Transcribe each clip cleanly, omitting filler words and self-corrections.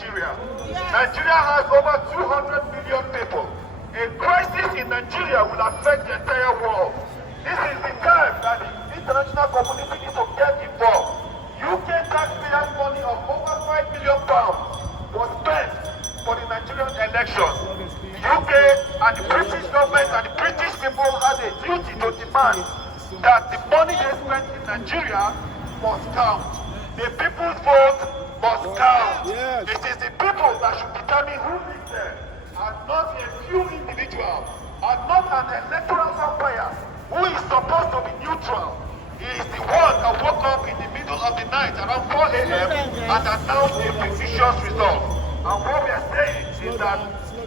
Nigeria. Nigeria has over 200 million people. A crisis in Nigeria will affect the entire world. This is the time that the international community needs to get involved. UK taxpayers' money of over £5 million was spent for the Nigerian election. The UK and the British government and the British people had a duty to demand that the money they spent in Nigeria must count. The people's vote must count. Yes. It is the people that should determine who is there, and not a few individuals, and not an electoral umpire who is supposed to be neutral. He is the one that woke up in the middle of the night around 4 a.m. and announced a fictitious result. And what we are saying is that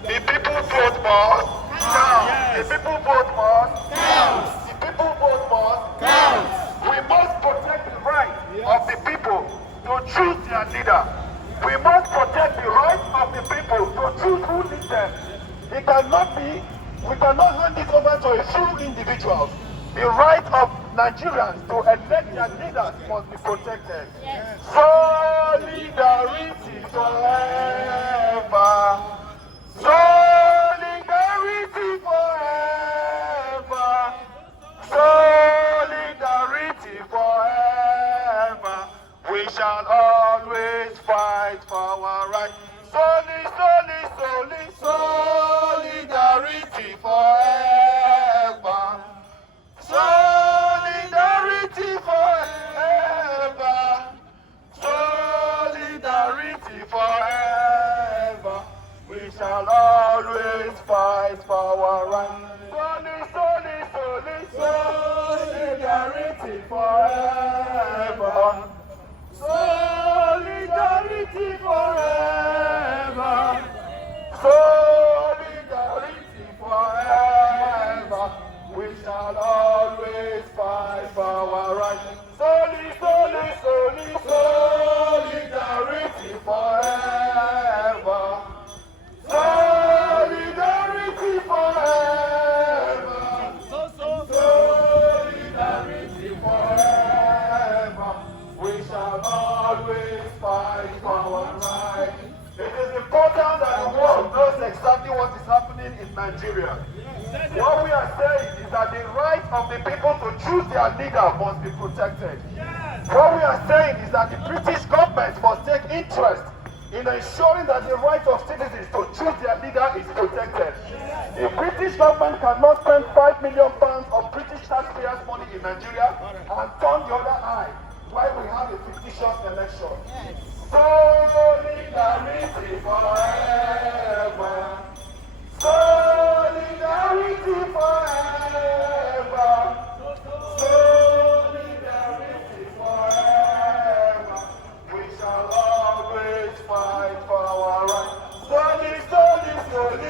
the people's vote must count. The people's vote must count. The people's vote must count. We must protect the right of the people to choose their leader. We must protect the right of the people to choose who leads them. It cannot be, we cannot hand it over to a few individuals. The right of Nigerians to elect their leaders must be protected. Yes. Solidarity forever. Solidarity forever. Solidarity forever. We shall always fight for our rights. Solidarity forever. Solidarity forever. Solidarity forever. We shall always fight for our rights. Solidarity forever. Solidarity forever. Solidarity forever. We shall always fight for our rights. Solidarity forever. Solidarity forever. Solidarity forever. We shall always fight for our rights. It is important that the world knows exactly what is happening in Nigeria. What we are saying is that the right of the people to choose their leader must be protected. What we are saying is that the British government must take interest in ensuring that the right of citizens to choose their leader is protected. The British government cannot spend £5 million of British taxpayers' money in Nigeria and turn the other eye while we have a fictitious election. Solidarity forever. Solidarity forever. Solidarity forever. We shall always fight for our rights. Solidarity forever.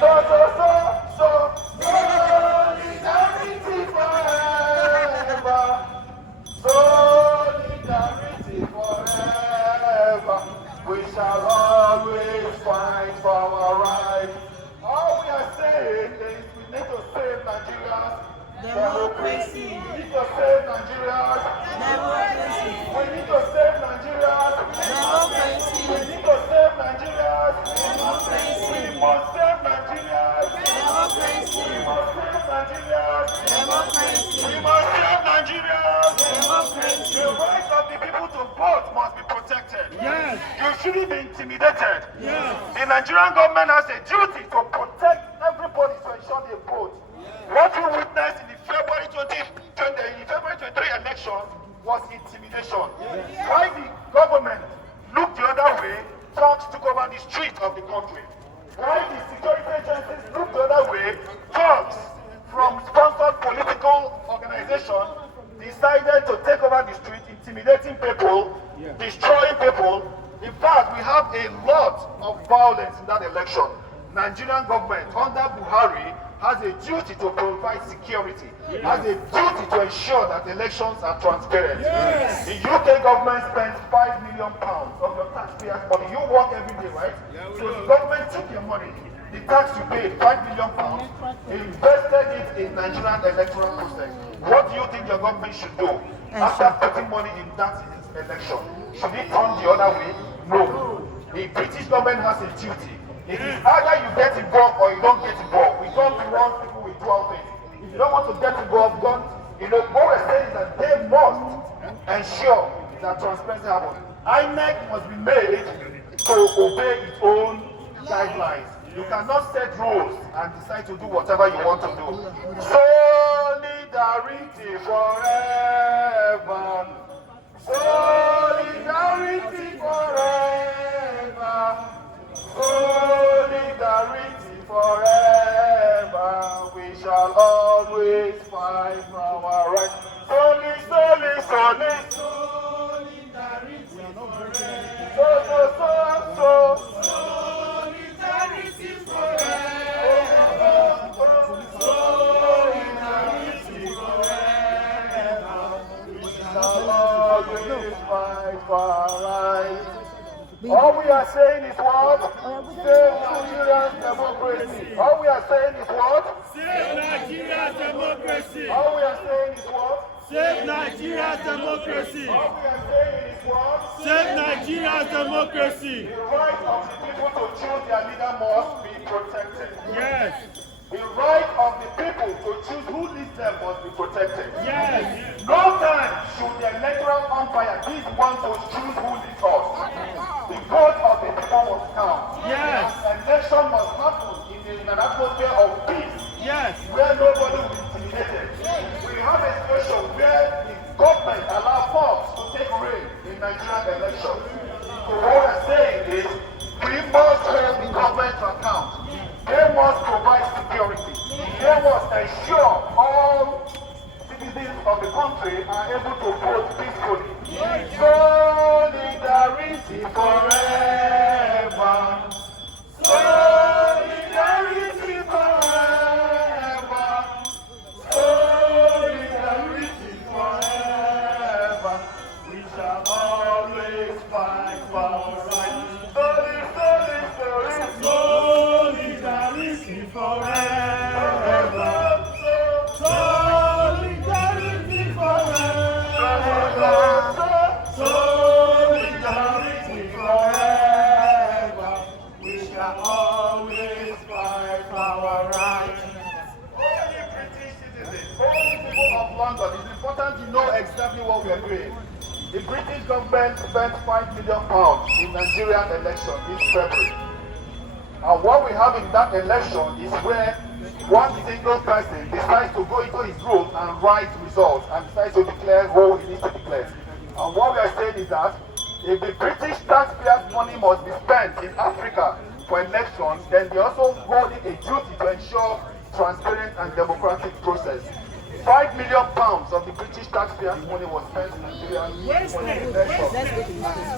Solidarity forever. Solidarity forever. We shall always fight for our rights. All we are saying is we need to save Nigeria's democracy. We need to save Nigeria's democracy. We need to save Nigeria's democracy. We need to save Nigeria's democracy. We must save Nigeria's democracy. We must save Nigeria's democracy. We must save Nigeria's democracy. The right of the people to vote must be protected. Yes. You shouldn't be intimidated. Yes. The Nigerian government has a duty to protect everybody to ensure they vote. Yes. What you witnessed in the February 23 election was intimidation. Yes. Why the government looked the other way, thugs took over the street of the country. Why the security agencies looked the other way, thugs from sponsored political organizations decided to take over the street, intimidating people, destroying people. In fact, we have a lot of violence in that election. Nigerian government under Buhari has a duty to provide security, has a duty to ensure that elections are transparent. Yes. The UK government spends £5 million of your taxpayers' money. You work every day, right? Yeah, so the government took your money, the tax you paid, £5 million, invested it in Nigerian electoral process. What do you think your government should do after putting money in that election. Should it turn the other way? No. The British government has a duty. It is either you get involved or you don't get involved. We don't want people with dual things. If you don't want to get involved, don't. You know, what we're saying is that they must ensure that transparency happens. INEC must be made to obey its own guidelines. You cannot set rules and decide to do whatever you want to do. Solidarity forever. Solidarity forever. Solidarity forever. We shall always fight for our rights. Solidarity forever. Solidarity forever. Solidarity forever. We shall always fight for our rights. All we are saying is what? Save Nigerian democracy. All we are saying is what? Save Nigerian democracy. All we are saying is what? Save Nigerian democracy. All we are saying is what? Save Nigerian democracy. The right of the people to choose their leader must be protected. Yes. The right of the people to choose who leads them must be protected. Yes. No time should the electoral umpire be the one to choose who leads us. The vote of the people must count. Yes. An election must happen in an atmosphere of peace. Yes. Where nobody will be intimidated. We have a situation where the government allows force to take reign in Nigerian elections. So what we're saying is, we must hold the government to account. They must provide security. They must ensure all citizens of the country are able to vote peacefully. Solidarity forever. Solidarity forever. Solidarity forever. We shall always fight for our rights. Solidarity forever. Solidarity forever. Solidarity forever. We shall always fight for our rights. All you British citizens, all the people of London, it's important to know exactly what we are doing. The British government spent £5 million in Nigerian election this February. And what we have in that election is where one single person decides to go into his room and write results and decides to declare who he needs to declare. And what we are saying is that if the British taxpayers' money must be spent in Africa for elections, then they also hold a duty to ensure transparent and democratic process. £5 million of the British taxpayers' money was spent in Nigeria for the election.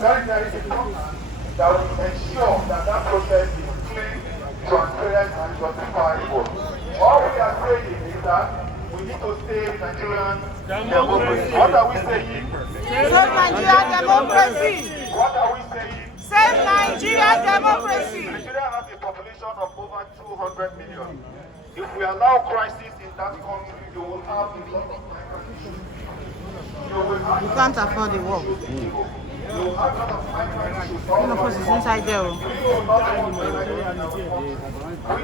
Very, very important that we ensure that that process is clean, transparent, and justifiable. All we are saying is that we need to save Nigerian democracy. What are we saying? Save Nigerian democracy. What are we saying? Save Nigerian democracy. Nigeria has a population of over 200 million. If we allow crisis in that country, you will have a lot of migration. You can't afford the work. You will have a lot of migration. One of us is inside there. We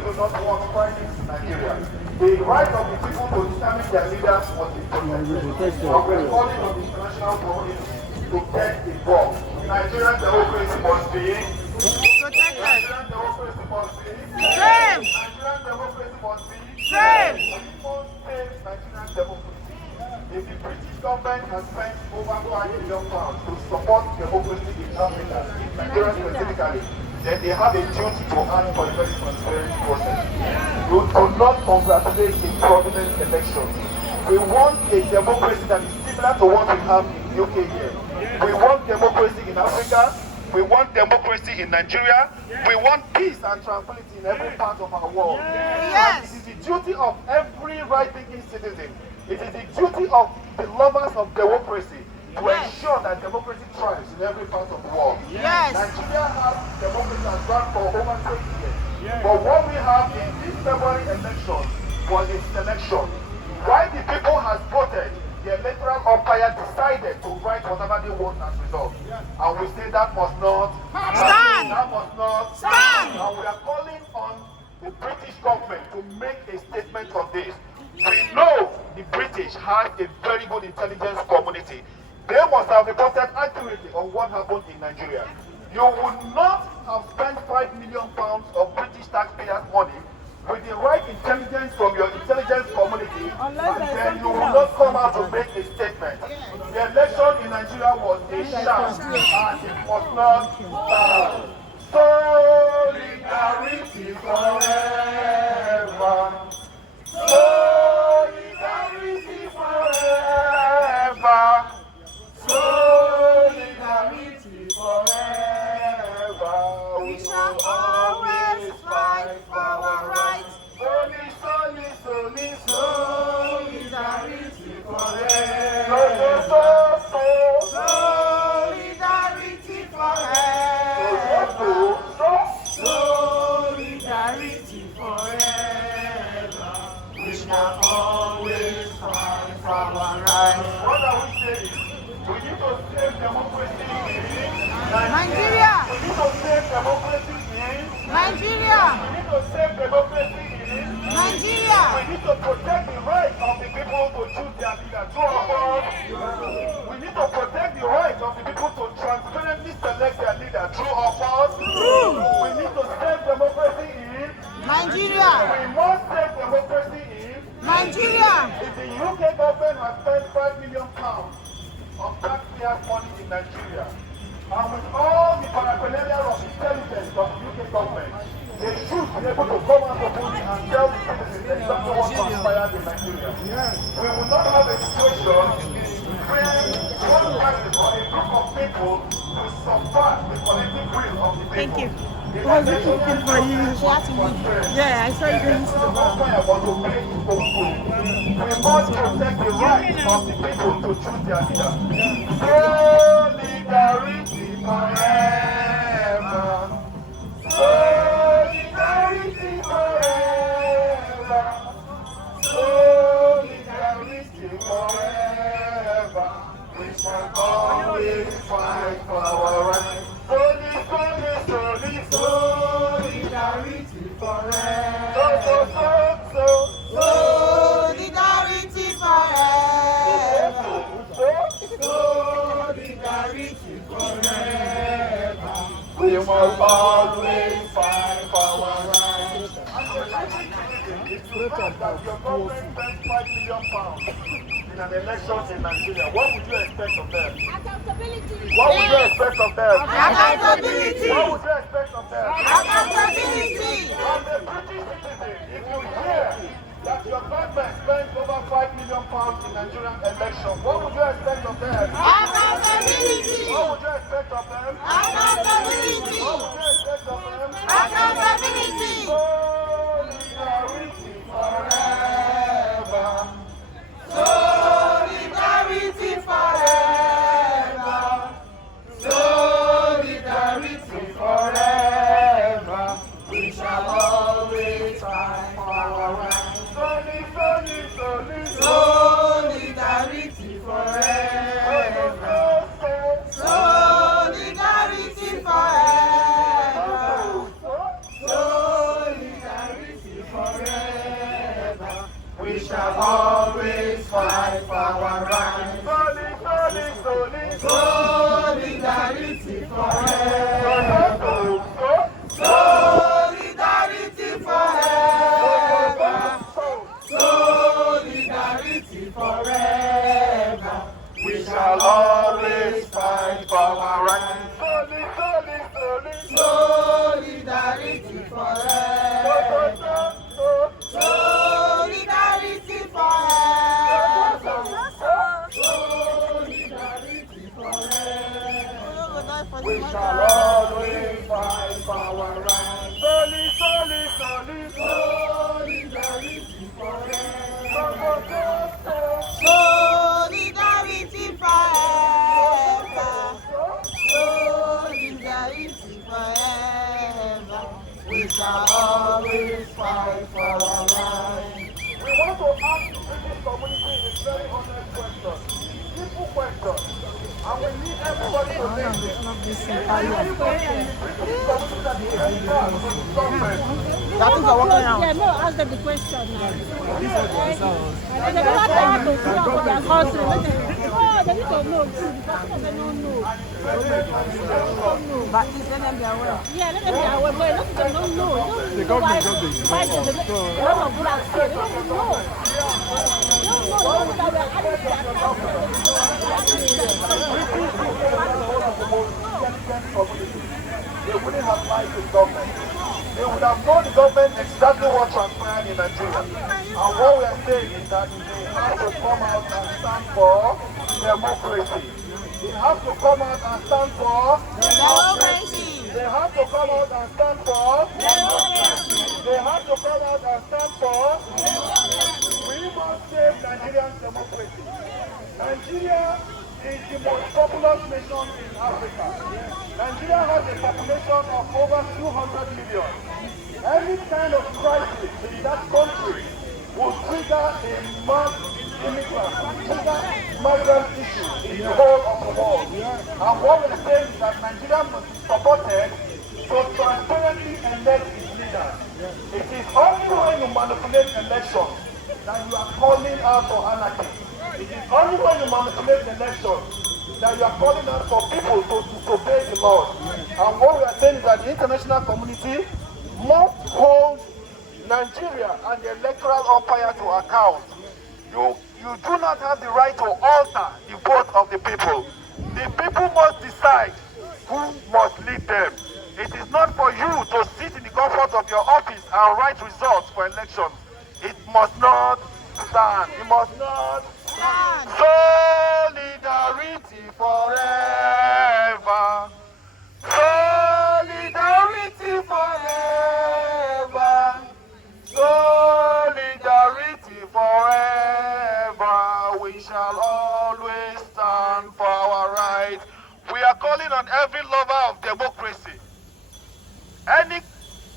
do not want crisis in Nigeria. The right of the people to determine their leaders must be protected. And we are calling on the international community to get involved. Nigerian democracy must be Protected. Nigerian democracy must be Save. Nigerian democracy must be Save. We must save Nigerian democracy. If the British government has spent over £5 million to support democracy in Africa, in Nigeria specifically, then they have a duty to act for a very transparent process. You do not congratulate a fraudulent election. We want a democracy that is similar to what we have in the UK here. We want democracy in Africa. We want democracy in Nigeria. We want peace and tranquility in every part of our world. Yes. And it is the duty of every right-thinking citizen. It is the duty of the lovers of democracy to ensure that democracy thrives in every part of the world. Yes. Nigeria has democracy and run for over 20 years. But what we have in this February election was a selection. Why the people has voted the electoral umpire decided to write whatever they want as result. And we say that must not stand. That must not stand. And we are calling on the British government to make a statement on this. We know the British have a very good intelligence community. They must have reported accurately on what happened in Nigeria. You would not have spent £5 million of British taxpayers' money with the right intelligence from your intelligence community, and then you will not come out to make a statement. The election in Nigeria was a sham, and it must not stand. Solidarity forever. Solidarity forever. Solidarity forever. We shall always fight for our rights. Solidarity forever. Solidarity forever. Solidarity forever. We shall always fight for our rights. What are we saying? We need to save democracy in Nigeria. We need to save democracy in Nigeria. We need to save democracy in Nigeria. We need to protect the right of the people to choose their leader. True or false? We need to protect the right of the people to transparently select their leader. True or false? True. We need to save democracy in Nigeria. We must save democracy in Nigeria. If the UK government has spent £5 million of taxpayers' money in Nigeria, and with all the paraphernalia of intelligence of the UK government, they should be able to come out openly and tell the citizens exactly what transpired in Nigeria. We will not have a situation where one person or a group of people will subvert the collective will of the people. Thank you. I was looking for you. Yeah, I saw you going to the bar. We must protect the right of the people to choose their leader. Solidarity forever. Solidarity forever. Solidarity forever. We shall always fight for our rights. Solidarity forever. Solidarity forever. Solidarity forever. We must always fight for our rights. If you thought that your government spent £5 million in an election in Nigeria, what would you expect of them? Accountability. What would you expect of them? Accountability. What would you expect of them? Accountability. As a British citizen, if you hear that your government spent over £5 million in Nigerian election, what would you expect of them? Accountability. What would you expect of them? Accountability. What would you expect of them? Accountability. Solidarity forever. Solidarity forever. Solidarity forever. We shall always fight for our rights. Solidarity forever. Solidarity forever. Solidarity forever. We shall always fight for our rights. Solidarity forever. Solidarity forever. Solidarity forever. We shall always fight for our rights. Solidarity forever. Solidarity forever. Solidarity forever. We shall always fight for our rights. Solidarity forever. Solidarity forever. Solidarity forever. We shall always fight for our rights. We want to ask the British community a very honest question. That is a working out. Yeah, no, ask them the question now. They never tell you to come for their country. No, they need to know too, because they don't know. But let them be aware. Yeah, let them be aware, but a lot of them don't know. They don't know why a lot of blacks here, they don't know. They don't know that we are adding to their country. They wouldn't have lied to the government. They would have told the government exactly what transpired in Nigeria. And what we are saying is that they have to come out and stand for democracy. They have to come out and stand for democracy. They have to come out and stand for democracy. They have to come out and stand for democracy. We must save Nigerian democracy. Nigeria is the most populous nation in Africa. Nigeria has a population of over 200 million. Any kind of crisis in that country will trigger a mass immigrant, trigger migrant issue in the whole of the world. And what we're saying is that Nigeria must be supported to transparently elect its leaders. It is only when you manipulate elections that you are calling out for anarchy. It is only when you manipulate elections that you are calling out for people to disobey the laws. And what we are saying is that the international community must hold Nigeria and the electoral umpire to account. You do not have the right to alter the vote of the people. The people must decide who must lead them. It is not for you to sit in the comfort of your office and write results for elections. It must not stand. It must not stand. Solidarity forever. Solidarity forever. Solidarity forever. We shall always stand for our rights. We are calling on every lover of democracy. Any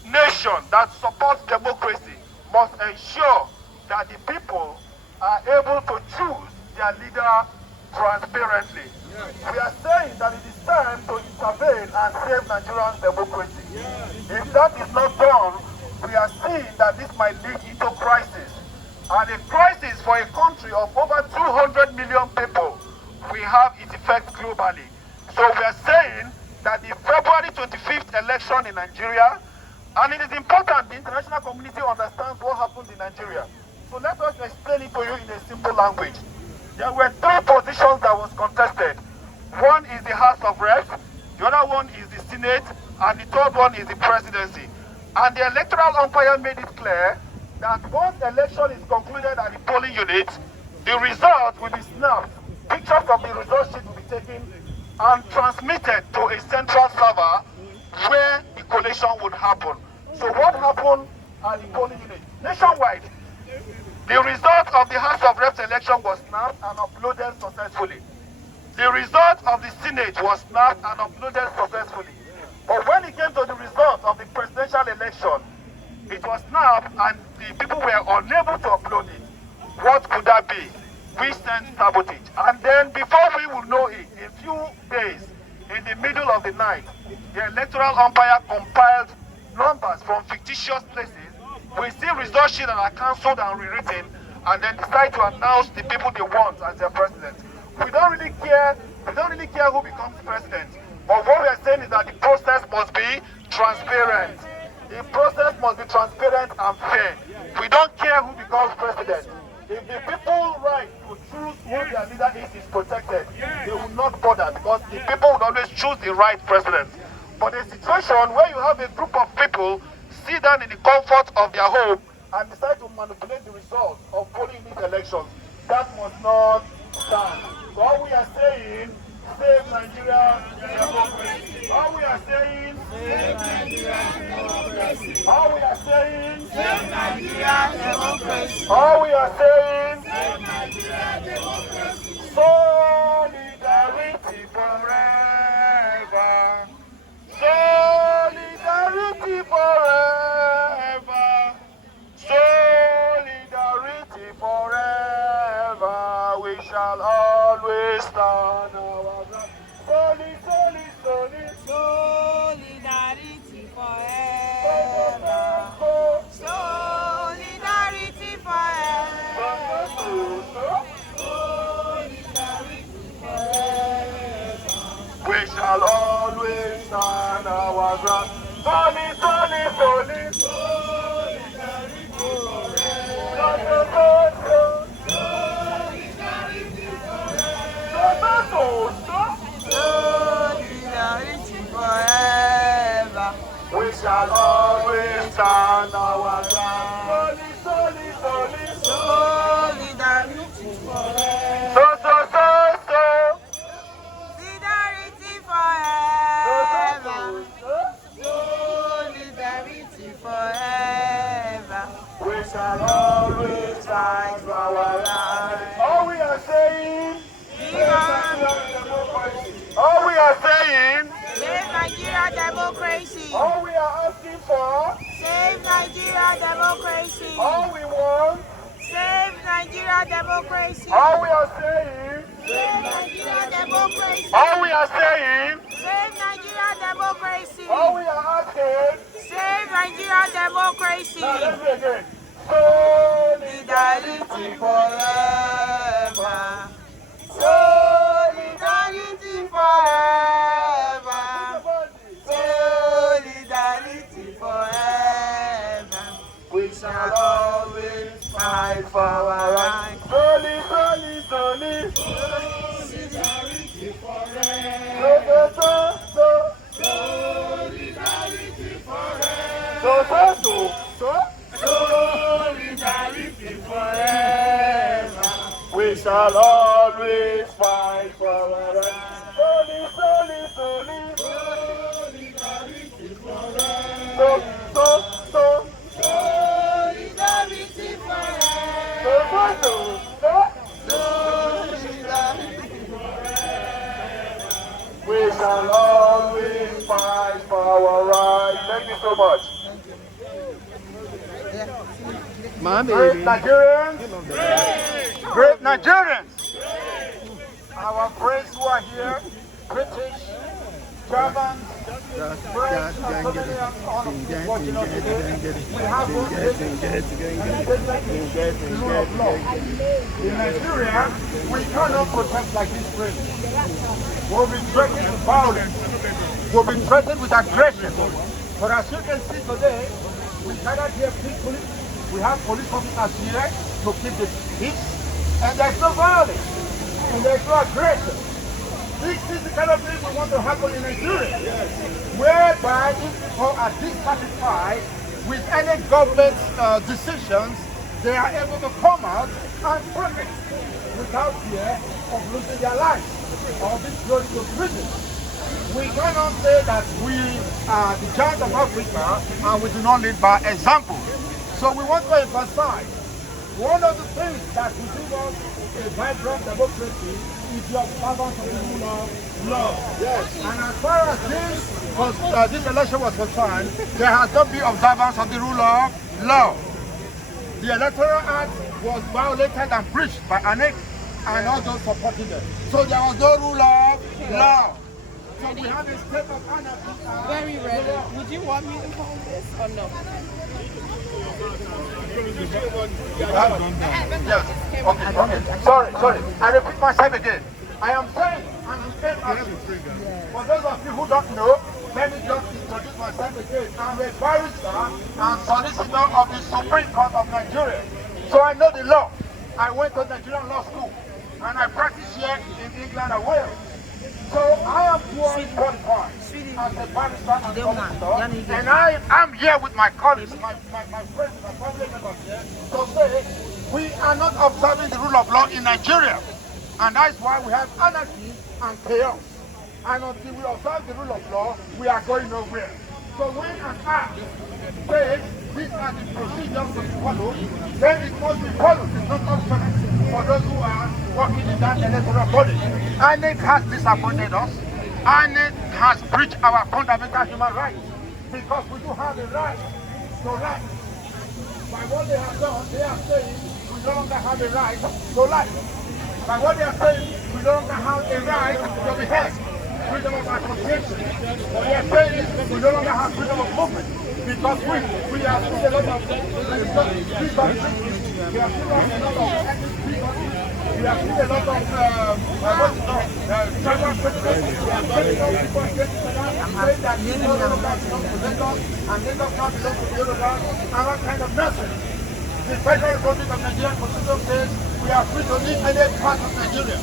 nation that supports democracy must ensure that the people are able to choose their leader transparently. We are saying that it is time to intervene and save Nigerian democracy. If that is not done, we are seeing that this might lead into crisis. And a crisis for a country of over 200 million people will have its effects globally. So we are saying that the February 25th election in Nigeria, and it is important the international community understands what happened in Nigeria. So let us explain it to you in a simple language. There were three positions that was contested. One is the House of Reps, the other one is the Senate, and the third one is the presidency. And the electoral umpire made it clear that once the election is concluded at the polling unit, the result will be snapped. Pictures of the result sheet will be taken and transmitted to a central server where the collation would happen. So what happened at the polling unit? Nationwide, the result of the House of Reps election was snapped and uploaded successfully. The result of the Senate was snapped and uploaded successfully. But when it came to the result of the presidential election, it was snapped and the people were unable to upload it. What could that be? We sent sabotage. And then before we will know it, in a few days, in the middle of the night, the electoral umpire compiled numbers from fictitious places. We see result sheets that are cancelled and rewritten, and then decide to announce the people they want as their president. We don't really care who becomes president. But what we are saying is that the process must be transparent. The process must be transparent and fair. We don't care who becomes president. If the people's right to choose who their leader is protected, they will not bother because the people will always choose the right president. But a situation where you have a group of people sit down in the comfort of their home and decide to manipulate the results of polling these elections, that must not stand. So all we are saying, save Nigeria democracy. All we are saying, save Nigeria democracy. All we are saying, save Nigeria democracy. All we are saying, save Nigeria democracy. Solidarity forever. Solidarity forever. Solidarity forever. We shall always stand. shall always stand our ground. Solid, solid, solid. Solidarity forever. We shall always stand our ground. Solid, solid, solid. Solidarity forever. So. Solidarity forever. Solidarity forever. We shall always fight for our lives. All we are saying, all we are saying, Save Nigeria democracy. all we are asking for, Save Nigeria democracy. all we want, Save Nigeria democracy. all we are saying, Save Nigeria democracy. all we are saying, Save Nigeria democracy. all we are asking. Save Nigeria democracy. Now let's do it again. Solidarity Solidarity forever. Solidarity forever. Solidarity forever. We shall always fight for our rights. Solid, solid, solid. Solidarity forever. So. Solidarity forever. So. Solidarity forever. We shall always fight for our rights. Solid, solid, solid. Solidarity forever. So. Solidarity forever. So. We shall always fight for our rights. Thank you so much. Great Nigerians. Great Nigerians. Our friends who are here, British, Germans, French, and so many others watching us today. We have one rule of law. In Nigeria, we cannot protest like this friends. We'll be threatened with violence. We'll be threatened with aggression. But as you can see today, we gathered here peacefully. We have police officers here to keep the peace. And there's no violence. And there's no aggression. This is the kind of thing we want to happen in Nigeria. Whereby if people are dissatisfied with any government decisions, they are able to come out and protest without fear of losing their lives or being thrown into prison. We cannot say that we are the giants of Africa and we do not lead by example. So we want to emphasize one of the things that will give us a vibrant democracy is the observance of the rule of law. Yes. And as far as this election was concerned, there has not been observance of the rule of law. The Electoral Act was violated and breached by ANEC and all those supporting them. So there was no rule of law. So we have a state of anarchy. Very ready. Would you want me to hold this or no? Yes. Okay. Sorry. I repeat myself again. I am saying, for those of you who don't know, let me just introduce myself again. I'm a barrister and solicitor of the Supreme Court of Nigeria. So I know the law. I went to Nigerian law school and I practice here in England and Wales. So I am duly qualified as a barrister and solicitor, and I am here with my colleagues, my friends, my family members here, to say we are not observing the rule of law in Nigeria, and that is why we have anarchy and chaos. And until we observe the rule of law, we are going nowhere. So when an act says these are the procedures to be followed, then it must be followed. It's not optional for those who are working in that electoral body. INEC has disappointed us. INEC has breached our fundamental human rights because we do have a right to life. By what they have done, they are saying we no longer have a right to life. By what they are saying, we no longer have a right to be heard. Freedom of association. What they are saying is we no longer have freedom of movement because we have seen a lot of we have seen a lot of we have seen a lot of several presidents, people against saying that you no longer belong to Lagos and Lagos now belongs to Yoruba, and what kind of nonsense. The Federal Republic of Nigeria Constitution says we are free to leave any part of Nigeria.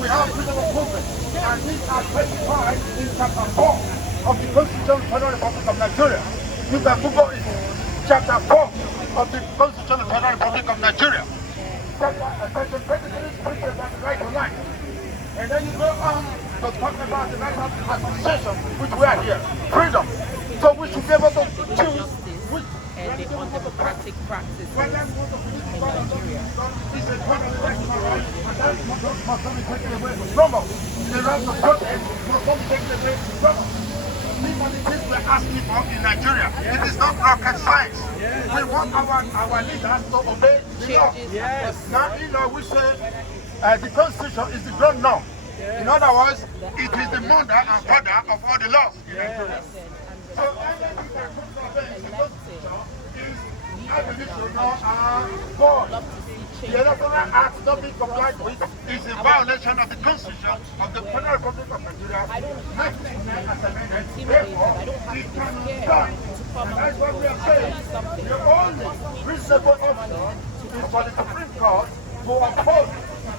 We have freedom of movement, and these are specified in Chapter 4 of the Constitution of the Federal Republic of Nigeria. You can Google it. Chapter 4 of the Constitution of the Federal Republic of Nigeria. Section 23 speaks about the right to life. And then you go on to talk about the right of association, which we are here. Freedom. So we should be able to choose which and the undemocratic practices in Nigeria. The right to protest must not be taken away from us. These are the things we're asking for in Nigeria. It is not rocket science. We want our leaders to obey the law. Now, you know, we say the Constitution is the ground law. In other words, it is the mother and father of all the laws in Nigeria. So anything that comes to obey the Constitution is abolitional and God. The Electoral Act not being complied with is a violation of the Constitution of the Federal Republic of Nigeria. 1999 as amended. Therefore, it cannot stand. And that's what we are saying. The only reasonable option is for the Supreme Court to uphold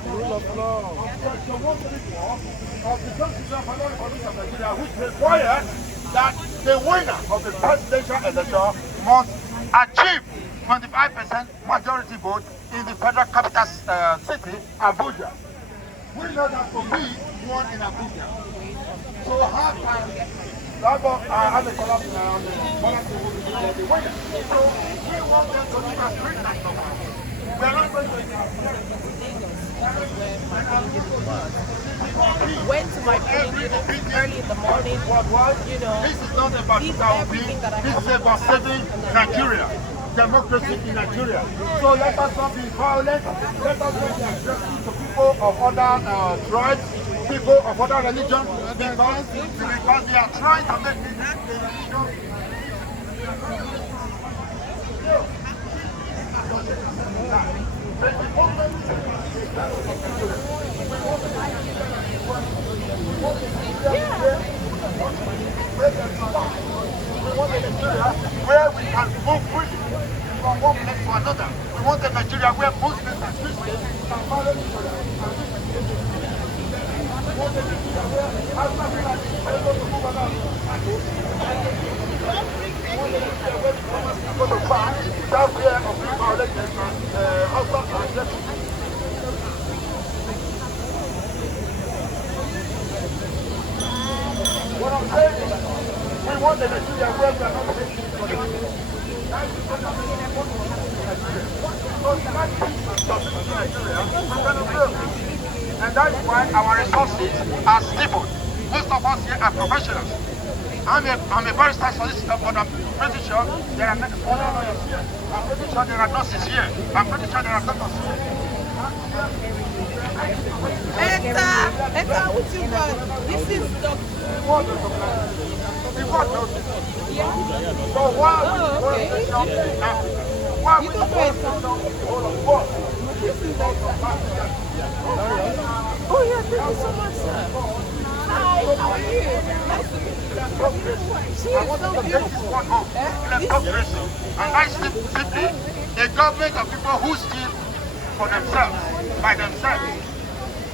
the rule of law of Section 134 of the Constitution of the Federal Republic of Nigeria, which requires that the winner of the presidential election must achieve 25% majority vote in the federal capital city, Abuja. We know that for me, won in Abuja. So how can I'm a collapse on the policy will be the winner. So we want them to be as written as no one. We are not going to went to my polling unit early in the morning. You know, this is not about everything that I this is about saving Nigeria. Democracy in Nigeria. So let us not be violent. Let us not be aggressive to people of other tribes, people of other religions, because they are trying to make the religion. We want a Nigeria where we can move freely from one place to another. We want a Nigeria where Muslims and Christians can follow each other. We want a Nigeria where African are able to move around. We want a Nigeria where the farmers can go to farm without fear of being violated and hostile and aggressive. What I'm saying is we want a Nigeria where we are not taking for the and that is why our resources are stable. Most of us here are professionals. I'm a very star solicitor, but I'm pretty sure there are many other lawyers here. I'm pretty sure there are nurses here. I'm pretty sure there are doctors here. Etta, what you got? This is Dr. The what notice? Yeah. So why we You don't pay some. Oh yeah, thank you so much, sir. Hi, how are you? Nice to meet you. She is so beautiful. And I simply a government of people who steal for themselves, by themselves,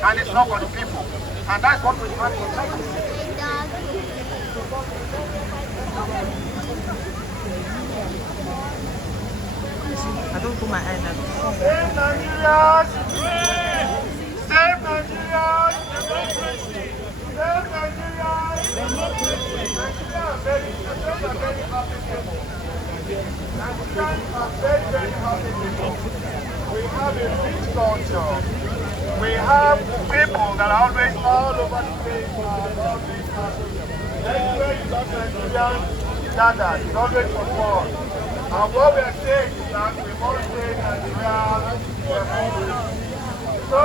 and it's not for the people. And that's what we have to say. I don't put my eye now. Save Nigerians! Save Nigerians! Save Nigerians! Nigerians are very happy people. Nigerians are very happy people. We have a rich culture. We have people that are always all over the place. Anywhere you got Nigerians gathered, it's always for fun. And what we are saying is that we must say Nigerians, so